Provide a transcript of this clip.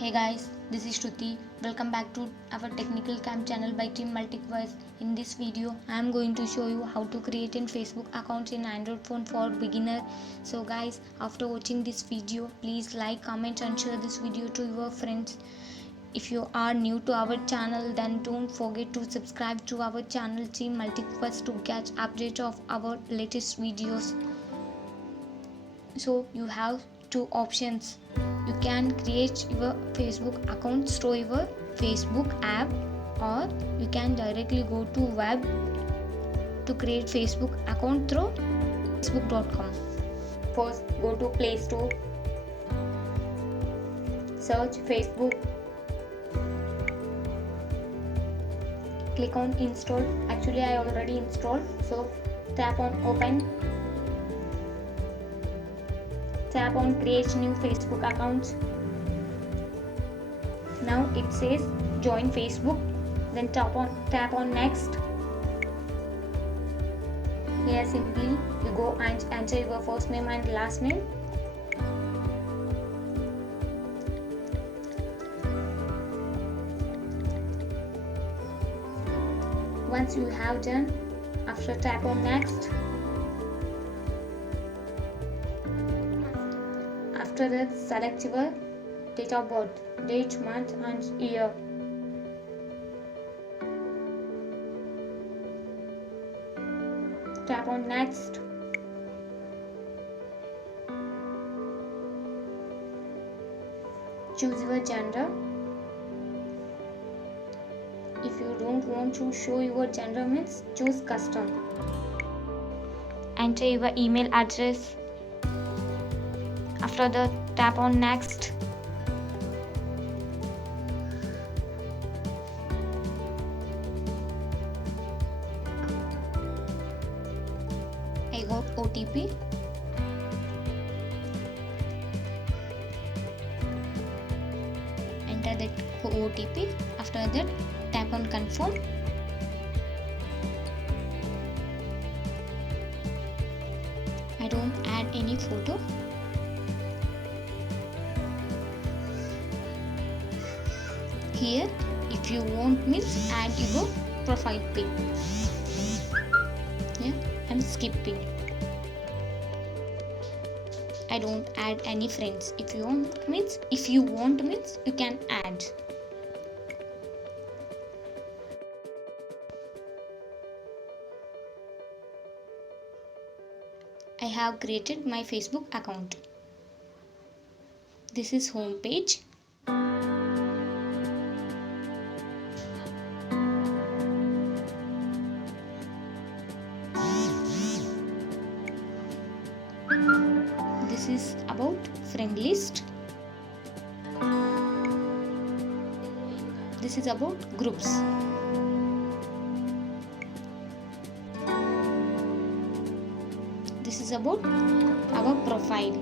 Hey guys, this is Shruti. Welcome back to our technical camp channel by Team Multiverse. In this video, I am going to show you how to create a Facebook account in Android phone for beginner. So guys, after watching this video, please like, comment and share this video to your friends. If you are new to our channel, then don't forget to subscribe to our channel Team Multiverse to catch update of our latest videos. So you have two options. You can create your Facebook account through your Facebook app, or you can directly go to web to create Facebook account through facebook.com. First, go to Play Store, search Facebook, click on install. Actually I already installed, so tap on open. Tap on create new Facebook account. Now it says join Facebook. Then tap on next. Here simply you go and enter your first name and last name. Once you have done, after tap on next. After that, select your date of birth, date, month and year. Tap on next. Choose your gender. If you don't want to show your gender, means choose custom. Enter your email address. After that, tap on next. I got OTP. Enter that OTP. After that, tap on confirm. I don't add any photo. Here, if you want, means add your profile pic. Yeah, I'm skipping. I don't add any friends. If you want means you can add. I have created my Facebook account. This is home page. This is about friend list. This is about groups. This is about our profile.